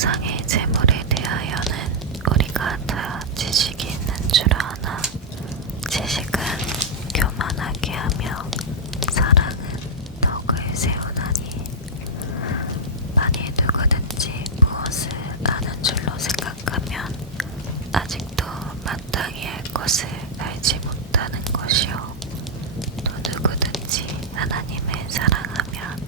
우상의 재물에 대하여는 우리가 다 지식이 있는 줄 아나 지식은 교만하게 하며 사랑은 덕을 세우나니 만일 누구든지 무엇을 아는 줄로 생각하면 아직도 마땅히 할 것을 알지 못하는 것이요 또 누구든지 하나님을 사랑하면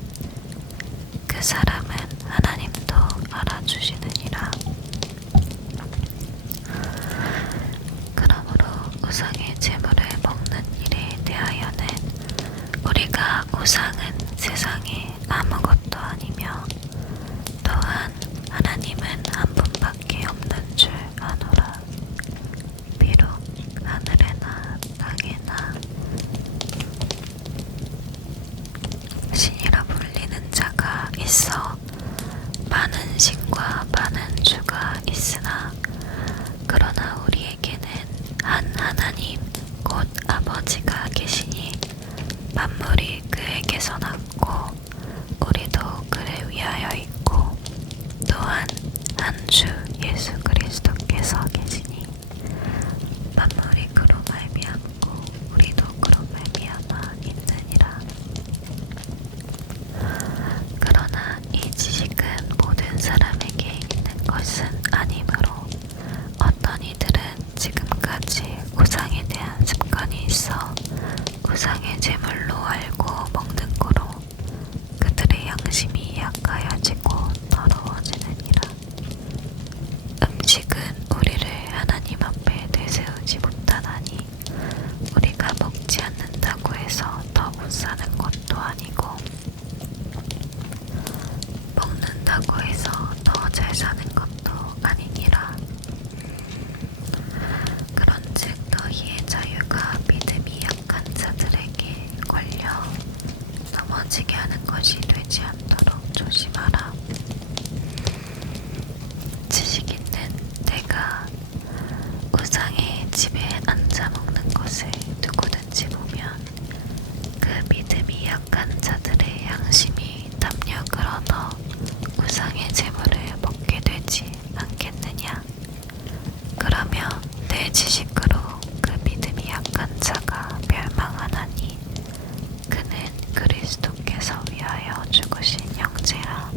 그 사람은 하나님도 알아주시느니라. 그러므로 우상의 재물을 먹는 일에 대하여는 우리가 우상은 세상에 아무것도 아니며 또한 하나님은 한 분밖에 없는 줄 아노라. 비록 하늘에나 땅에나 신이라 불리는 자가 있어 많은 신과 많은 주가 있으나 그러나 우리에게는 한 하나님 곧 아버지가 계시니 만물이 그에게서 났고 우리도 그를 위하여 있고 또한 한 주 예수 그리스도께서 계시니 만물이 그로 말미암고 우리도 그로 말미암아 있느니라. 그러나 이 지식은 모든 사람에게 있는 것은 아니므로 어떤 이들은 지금까지 우상에 대한 습관이 있어 우상의 제물로 알고 먹는 거로 그들의 양심이 약하여지고 더러워지느니라. 음식은 우리를 하나님 앞에 내세우지 못하나니 우리가 먹지 않는다고 해서 더 못 사는 것도 아니고 먹는다고 해서 더 잘 사는 것도 아니니라. 그런즉 너희의 자유가 믿음이 약한 자들에게 걸려 넘어지게 하는 것이 되지 않도록 조심하라. 지식 있는 내가 우상의 집에 앉아 먹는 것을 누구든지 보면 그 믿음이 약한 자들의 양심이 담력을 얻어 우상의 재물을 먹게 되지 않겠느냐. 그러면 내 지식으로 그 믿음이 약한 자가 멸망하나니 그는 그리스도께서 위하여 죽으신 형제라.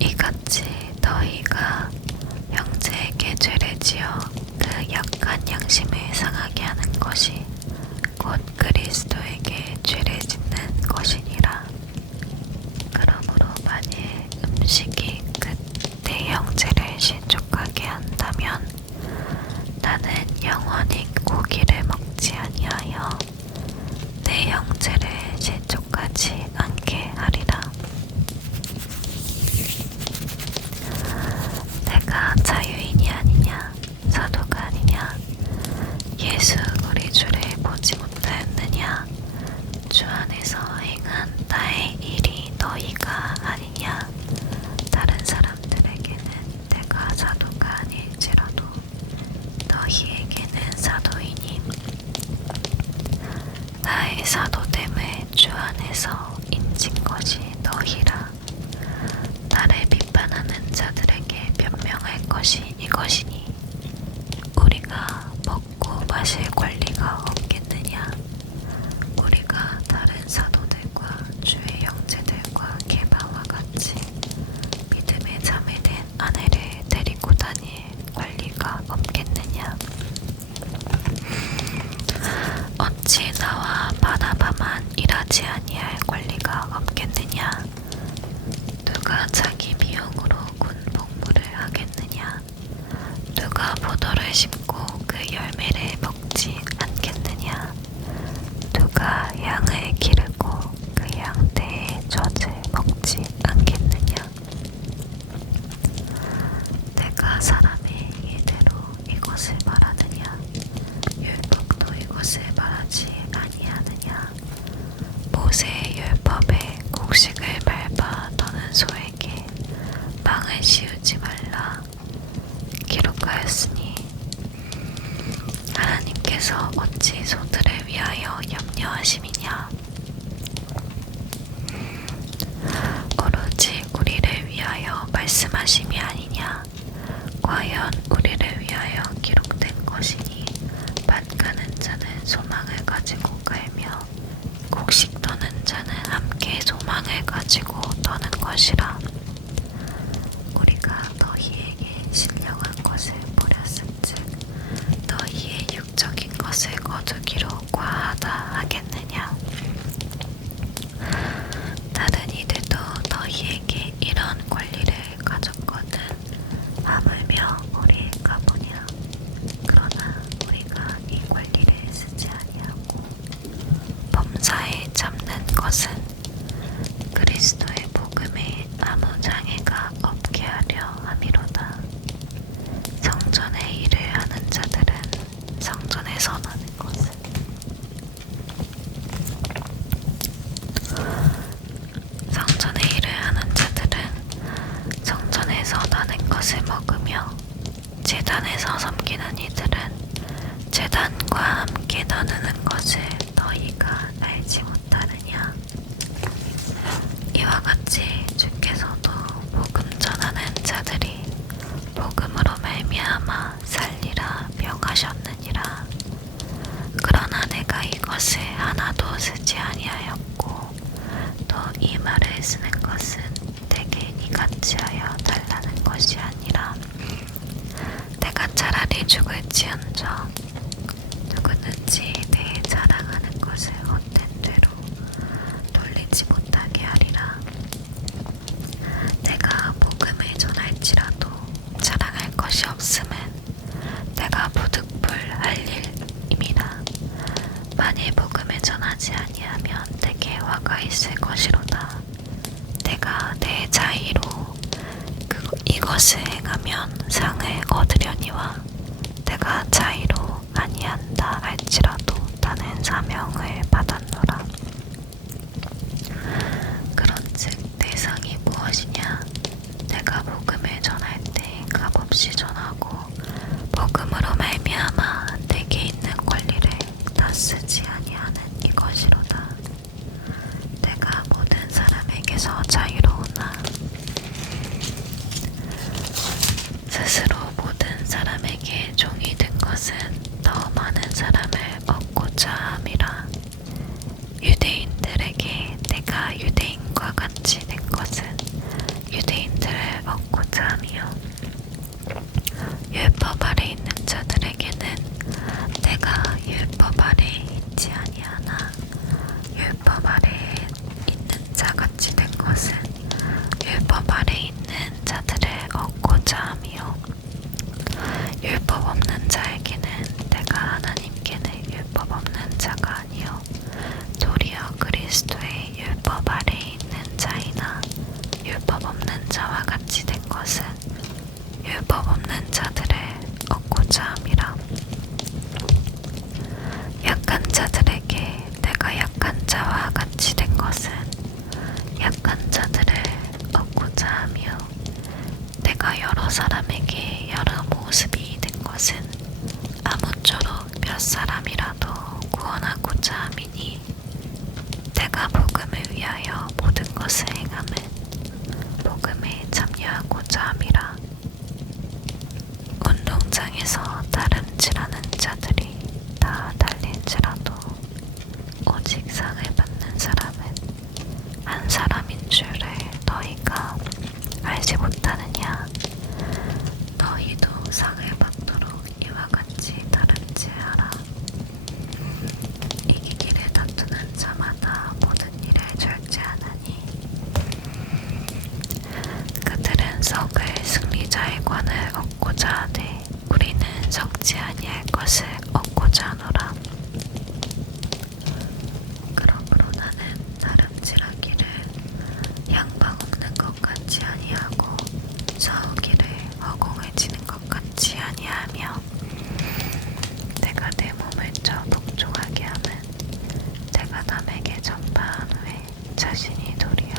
이같이 너희가 형제에게 죄를 지어 그 약한 양심을 상하게 하는 것이 곧 그리스도에게 죄를 짓는 것이니라. 그러므로 만일 음식이 내 형제를 실족하게 한다면 나는 영원히 고기를 먹지 아니하여 내 형제를 실족하지 않게 하리라. 내가 자유인이 아니냐 사도가 아니냐 예수 우리 주를 보지 못하였느냐 주 안에서 행한 나의 일이 너희가 아니냐. 다른 사람들에게는 내가 사도가 아닐지라도 너희에게는 사도이니 나의 사도됨을 주 안에서 인진 것이 너희라. 나를 비판하는 자들에게 변명할 것이 이것이니 우리가 먹고 마실 권리가 없겠느냐. 우리가 다른 사도들과 주의 형제들과 게바와 같이 믿음에 자매된 아내를 데리고 다닐 권리가 없겠느냐. 어찌 나와 바나바만 일하지 아니할 권리가 없겠느냐. 누가 자기 비용으로 군 복무를 하겠느냐. 누가 포도를 심고 그 열매를 먹지 않겠느냐. 누가 양을 기르고 그 양떼의 젖을 먹지 않겠느냐. 내가 사람의 일대로 이것을 말하느냐 율법도 이것을 말하지 아니하느냐. 모세의 율법에 곡식을 밟아 너는 소에게 망을 씌우지 말라 기록하였으니 하나님께서 어찌 소들을 위하여 염려하심이냐. 오로지 우리 말씀하심이 아니냐. 과연 우리를 위하여 기록된 것이니 밭가는 자는 소망을 가지고 갈며 곡식 떠는 자는 함께 소망을 가지고 떠는 것이라. 우리가 너희에게 신령한 것을 뿌렸은즉 너희의 육적인 것을 거두기로 과하다 하겠느냐. 다른 이들도 너희에게 이런 권리를 가졌거든 하물며 우리가 뭐냐. 그러나 우리가 이 권리를 쓰지 아니하고 범사에 잡는 것은 그리스도의 복음에 아무 장애가 없게 하려 함이로다. 성전의 일을 하는 자들은 성전에서 나는 것은 성전의 일을 하는 자들은 성전에서 나는 것을 먹으며 제단에서 섬기는 이들은 제단과 함께 나누는 것을 너희가 알지 못하느냐. 이와 같이 주께서도 복음 전하는 자들이 복음으로 말미암아 살리라 명하셨느니라. 그러나 내가 이것을 하나도 쓰지 아니하였고 또 이 말을 쓰는 것은 내게 이같이 하여 달라는 것이 아니라 내가 차라리 죽을지언정 누구든지 내 자랑하는 것을 헛된 대로 돌리지 못하게 하리라. 내가 복음을 전할지라도 자랑할 것이 없음은 내가 부득불할 일임이라. 만일 복음을 전하지 아니하면 내게 화가 있을 것이로다. 내가 내 자의로 이것을 행하면 상을 얻으려니와 내가 자의로 아니한다 할지라도 나는 사명을 받았노라. 그런즉 내 상이 무엇이냐. 내가 복음을 전할 때 값없이 전하고 복음으로 말미암아 내게 있는 권리를 다 쓰지 아니하는 이것이로다. 내가 모든 사람에게서 자유로우나 스스로 모든 사람에게 종이 된 것은 더 많은 사람을 얻고자 함이라. 유대인들에게 내가 유대인과 같이 된 것은 유대인들을 얻고자 함이요 율법 아래 있는 자들에게는 내가 율법 아래 있지 아니하나 율법 아래 있는 자 같이 된 것은 율법 아래 있는 자들을 얻고자 함이요 율법 없는 자에게는 내가 하나님께는 율법 없는 자가 아니요 도리어 그리스도의 율법 아래 있는 자이나 율법 없는 자와 같이 된 것은 율법 없는 자들을 얻고자 함이라. 약한 자들에게 내가 약한 자와 같이 된 것은 약한 자들을 얻고자 하며 내가 여러 사람에게 여러 모습이 된 것은 아무쪼록 몇 사람이라도 구원하고자 함이니 내가 복음을 위하여 모든 것을 행함은 복음에 참여하고자 함이라. 운동장에서 다름질하는 자들이 다 달린지라도 오직 상을 받는 사람은 한 사람인 줄을 너희가 알지 못하느냐. 너희도 상을 받도록 이와 같이 다름질하라. 이기기를 다투는 자마다 모든 일을 절제하나니 그들은 썩을 승리자의 관을 얻고자 하되 우리는 썩지 아니할 것을 얻고자 하노라. 그러므로 나는 다름질하기를 양방 없는 것 같이 아니하고 싸우기를 허공을 치는 것 같이 아니하며 내가 내 몸을 쪄 독종하게 함은 내가 남에게 전파한 후에 자신이 도리어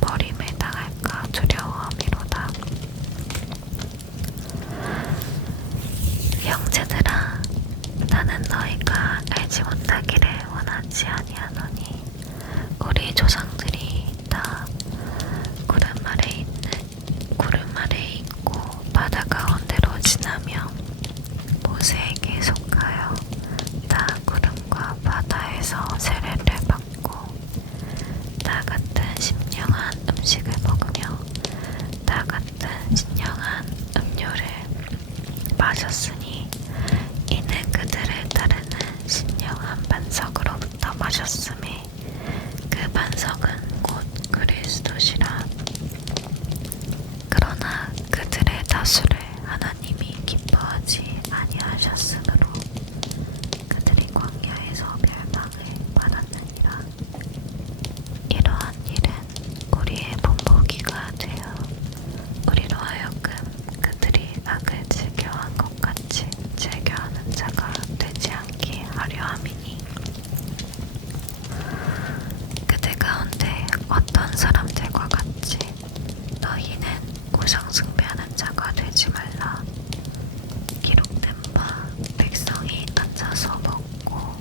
버림을 당할까 두려워함이로다. 형제들아, 나는 너희가 알지 못하기를 원하지 아니하노니 우리 조상들이 다 구름 아래 있는 반석은 곧 그리스도시라. 그러나 그들의 다수를 하나님이 기뻐하지 아니하셨으므로 그들이 광야에서 멸망을 받았느니라. 이러한 일은 우리의 본보기가 되어 우리로 하여금 그들이 악을 즐겨한 것 같이 즐겨하는 자가 되지 않게 하려 함이니, 그들 가운데 어떤 사람들과 같이 너희는 우상 숭배하는 자가 되지 말라. 기록된 바 백성이 앉아서 먹고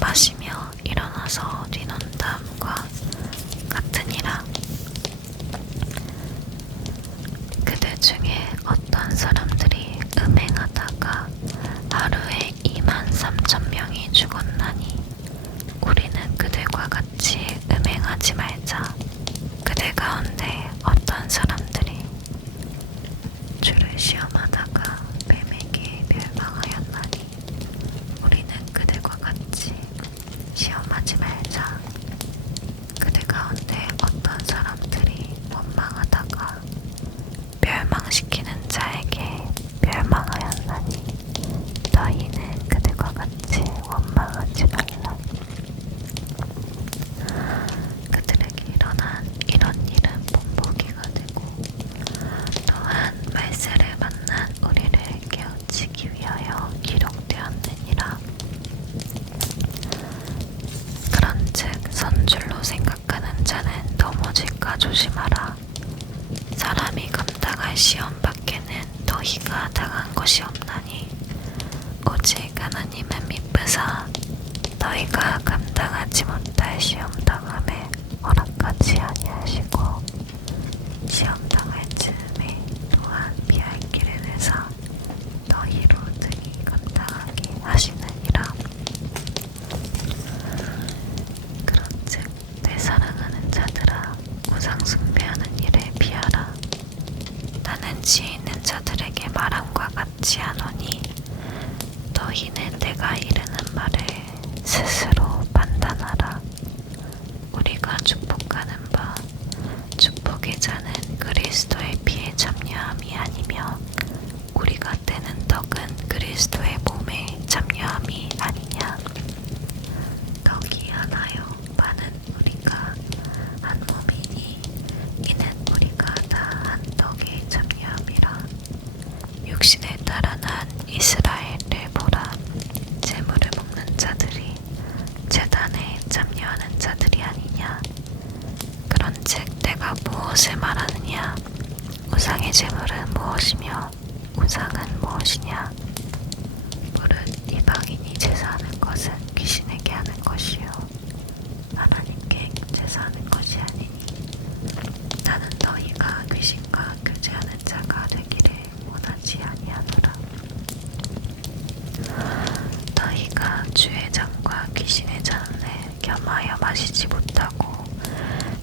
마시며 일어나서 뛰논다함과 같으니라. 그들 중에 어떤 사람들이 음행하다가 하루에 23,000명이 죽었나니 우리는 그들과 같이 음행하지 말자. 그들 가운데 어떤 사람들이 주를 시험하다가 뱀에게 멸망하였나니 우리는 그들과 같이 시험하지 말자. 그들 가운데 어떤 사람들이 원망하다가 멸망시키는 자에게 멸망하였나니 너희는 그들과 같이 원망하지 말라. 그들에게 일어난 이런 일은 본보기가 되고 또한 말세를 만난 우리를 깨우치기 위하여 기록되었느니라. 그런즉 선줄로 생각하는 자는 넘어질까 조심하라. 사람이 감당할 시험 밖에는 너희가 당한 것이 없나니 오직 하나님은 미쁘사 너희가 감당하지 못할 시험 당함에 허락하지 아니하시고 시험 당할 즈음에 또한 피할 길을 내사 너희로 등이 감당하게 하시느니라. 그런즉 내 사랑하는 자들아, 우상 숭배하는 일을 피하라. 나는 지혜 있는 자들에게 말함과 같이 하노니 너희는 내가 이르는 말을 스스로 판단하라. 우리가 축복하는 바 축복의 자는 그리스도의 피에 참여함이 아니며 우리가 떼는 떡은 그리스도의 몸에 참여함이 아니냐. 떡이 하나요 많은 우리가 한 몸이니 이는 우리가 다 한 떡에 참여함이라. 육신에 따라 난 이스라엘을 보라. 제물을 먹는 자들이 제단에 참여하는 자들이 아니냐. 그런즉 내가 무엇을 말하느냐. 우상의 제물은 무엇이며 우상은 무엇이냐. 무릇 이방인이 제사하는 것은 귀신에게 하는 것이요 하나님께 제사하는 것이 아니니 나는 너희가 귀신과 교제하는 자가 되기를 원하지 아니하노라. 너희가 주의 잔과 귀신의 잔을 겸하여 마시지 못하고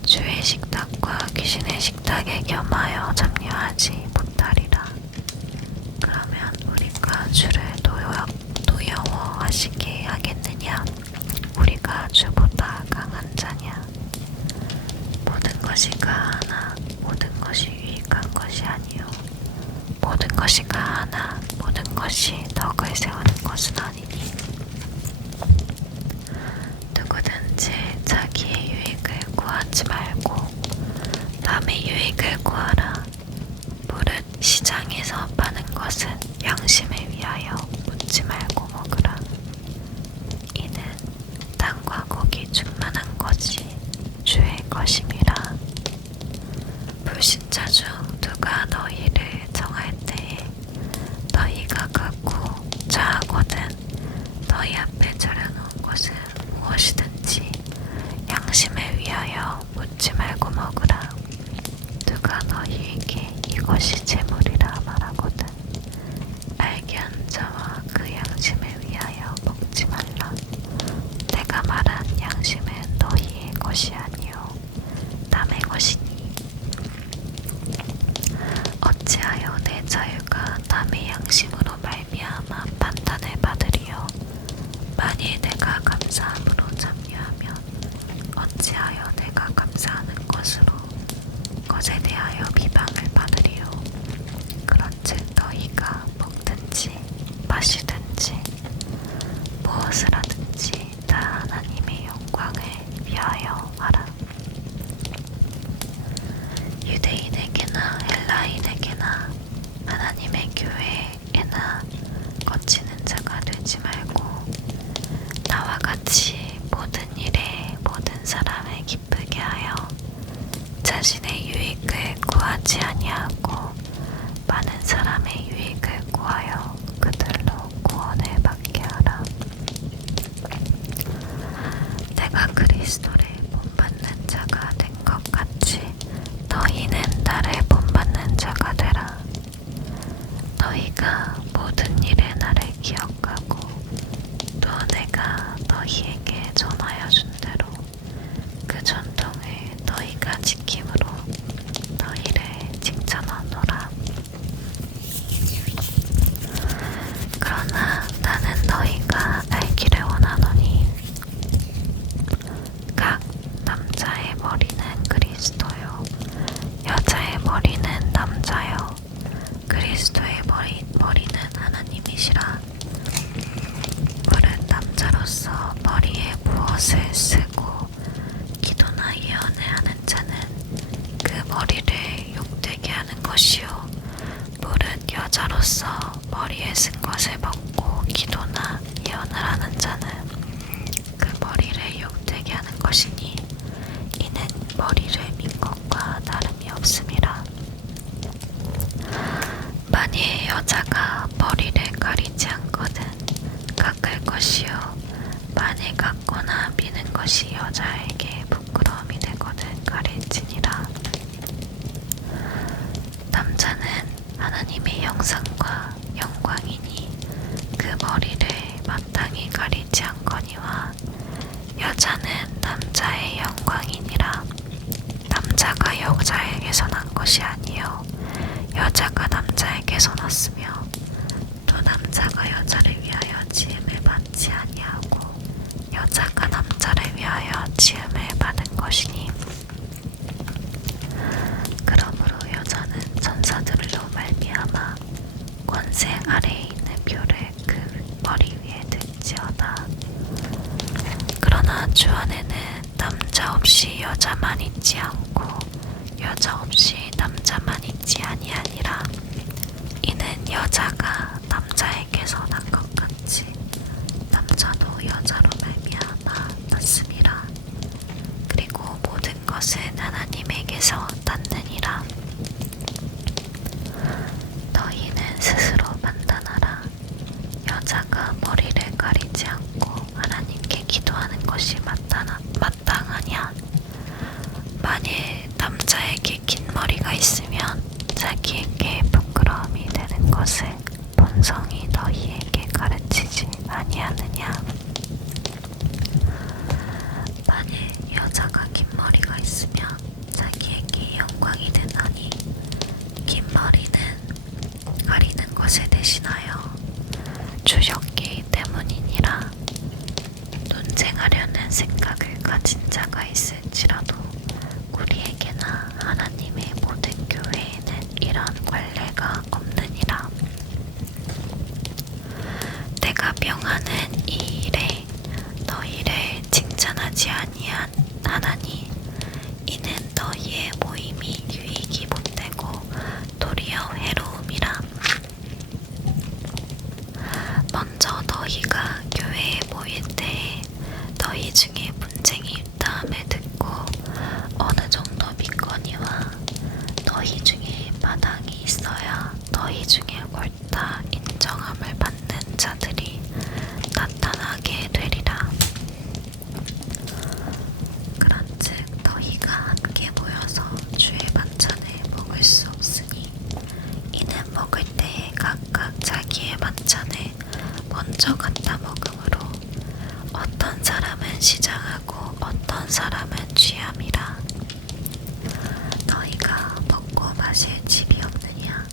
주의 식탁과 귀신의 식탁에 겸하여 참여하지 못하리라. 그러면 우리가 주를 노여워하시게 하겠느냐. 우리가 주보다 강한 자냐. 모든 것이 가하나 모든 것이 유익한 것이 아니요 모든 것이 가하나 모든 것이 덕을 세우는 것은 아니니 누구든지 자기의 유익을 구하지 말고 남의 유익을 구하라. 무릇 시장에서 파는 것은 양심을 위하여 묻지 말고 먹으라. 이는 땅과 고기 충만한 것이 주의 것임이라. 불신자 중 누가 너희를 정할 때에 너희가 갖고 자하거든 너희 앞에 차려놓은 것은 무엇이든지 양심을 위하여 묻지 말고 먹으라. 누가 너희에게 이것이 재물이라 말하거든 알게 한 자와 그 양심을 위하여 먹지 말라. 내가 말한 양심은 너희의 것이 아니요 남의 것이니 어찌하여 내 자유가 남의 양심으로 말미암아 판단을 받으리요. 만일 내가 감사함으로 참여하면 어찌하여 내 받지 아니하고 많은 사람의 유익을 구하여 그들로 구원을 받게 하라. 내가 그리스도를 본받는 자가 된 것 같이 너희는 나를 본받는 자가 되라. 너희가 모든 일에 나를 기억하고 또 내가 너희에게 전하여 준 대로 그 전통을 너희가 지킴으로 너희를 칭찬하노라. 그러나 나는 너희가 알기를 원하노니 각 남자의 머리는 그리스도요 여자의 머리는 남자요 그리스도의 머리는 하나님이시라. 물은 남자로서 머리에 무엇을 쓰고 기도나 예언을 하는 자는 그 머리를 욕되게 하는 것이요 물은 여자로서 머리에 쓴 것을 벗고 기도나 예언을 하는 자는 그 머리를 욕되게 하는 것이니 이는 머리를 민 것과 다름이 없음이라. 만일 여자가 머리를 가리지 않거든 깎을 것이요 만일 깎거나 미는 것이 여자에게 부끄러움이 되거든 가릴지니라. 남자는 하나님의 형상과 영광이니 그 머리를 마땅히 가리지 않거니와 여자는 남자의 영광이니라. 남자가 여자에게서 난 것이 아니요 여자가 남자에게서 났으며 또 남자가 여자를 위하여 지음을 받지 아니하고 여자가 남자를 위하여 지음을 받은 것이니 그러므로 여자는 천사들로 말미암아 권세 아래에 있는 묘를 그 머리 위에 들지어다. 그러나 주 안에는 남자 없이 여자만 있지 않고 여자 없이 남자만 있지 아니하니라. 이는 여자가 남자에게서 난 것 같이 남자도 여자로 말미암아 났음이라. 그리고 모든 것은 하나님에게서 났느니라. 너희는 스스로 판단하라. 여자가 머리를 가리지 않고 하나님께 기도하는 것이 마땅하냐? 만일 남자에게 긴 머리가 있으면 자기에게 부끄러움이 되는 것을 본성이 너희에게 가르치지 아니하느냐? 만일 여자가 긴 머리가 있으면 자기에게 영광이 되나니 긴 머리는 가리는 것에 대신하여 주였기 때문이니라. 논쟁하려는 생각을 가진 자가 있을지라도 우리에게나 하나님의 모든 교회에는 이런 관례가 없느니라. 내가 명하는 이 일에 너희를 칭찬하지 아니하나니 이는 너희의 모임이 유익이 못되고 도리어 해로움이라. 먼저 너희가 교회에 모일 때에 너희 중에 분쟁이 있다함을 듣고 어느 정도 믿거니와 너희 중에 마당이 있어야 너희 중에 옳다 인정함을 받는 자들이 나타나게 되리라. 그런즉 너희가 함께 모여서 주의 반찬을 먹을 수 없으니 이는 먹을 때에 각각 자기의 반찬을 먼저 갖다 먹으므로 어떤 사람은 시장하고 어떤 사람은 취함이라. 너희가 먹고 마실 집이 없느냐?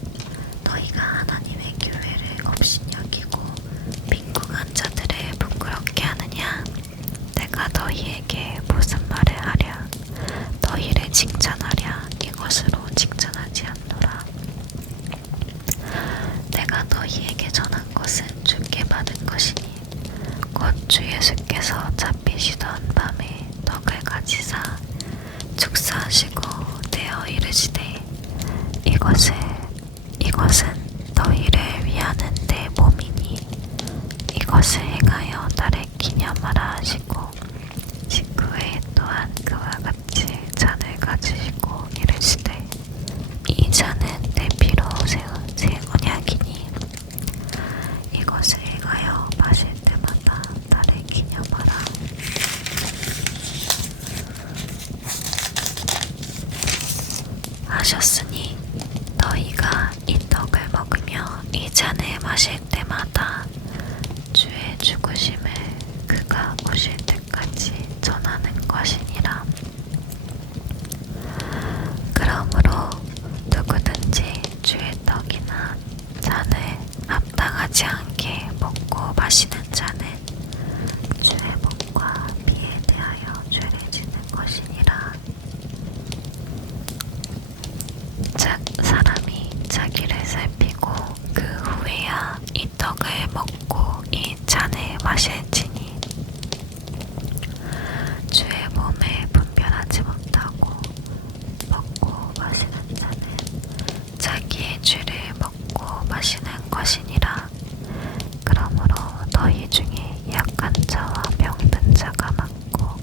너희가 하나님의 교회를 업신여기고 빈궁한 자들을 부끄럽게 하느냐? 내가 너희에게 무슨 말을 하랴? 너희를 칭찬하랴? 이것으로 칭찬하지 않노라. 내가 너희에게 전한 것은 주께 받은 것이니 곧 주 예수께서 잡히시던 밤에 떡을 가지사 축사하시고 내어 이르시되 이것은 너희를 위하는 내 몸이니 이것을 행하여 나를 기념하라 하시고 식후에 또한 그와 같이 잔을 가지시고 이르시되 이 마셨으니 너희가 이 떡을 먹으며 이 잔을 마실 때마다 주의 죽으심을 그가 오실 때까지 전하는 것이니라. 그러므로 누구든지 주의 떡이나 잔을 합당하지 않게 먹고 마시는 자는 주의 몸과 피에 대하여 죄를 지는 것이니라. 사람이 자기를 살피고 그 후에야 이 떡을 먹고 이 잔을 마실지니 주의 몸을 분별하지 못하고 먹고 마시는 자는 자기의 죄를 먹고 마시는 것이니라. 그러므로 너희 중에 약한 자와 병든 자가 많고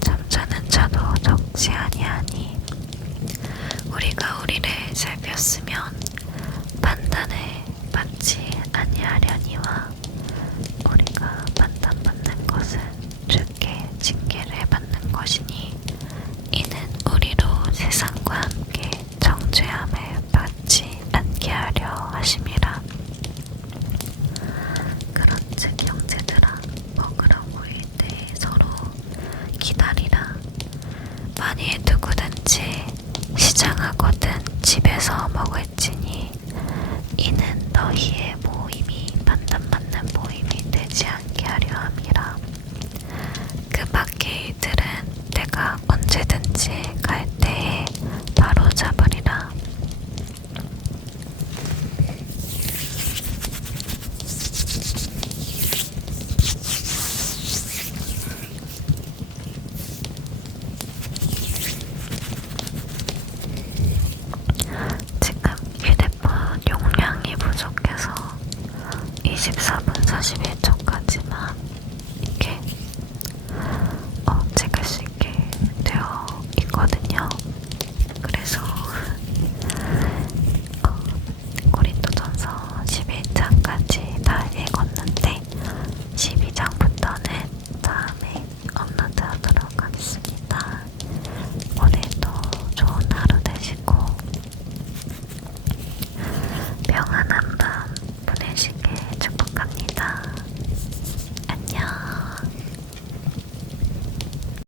잠자는 자도 적지 아니하니 우리가 우리를 살폈으면 판단을 받지 아니하려니와 우리가 판단받는 것은 주께 징계를 받는 것이니 이는 우리로 세상과 함께 정죄함을 받지 않게 하려 하심이라. 그런즉 형제들아 먹으러 모일 때 서로 기다리라. 만일 누구든지 시장하거든 집에서 먹을지니 이는 너희의 모임이 판단받는 모임이 되지 않게 하려 함이라. 그 밖의 일들은 내가 언제든지 갈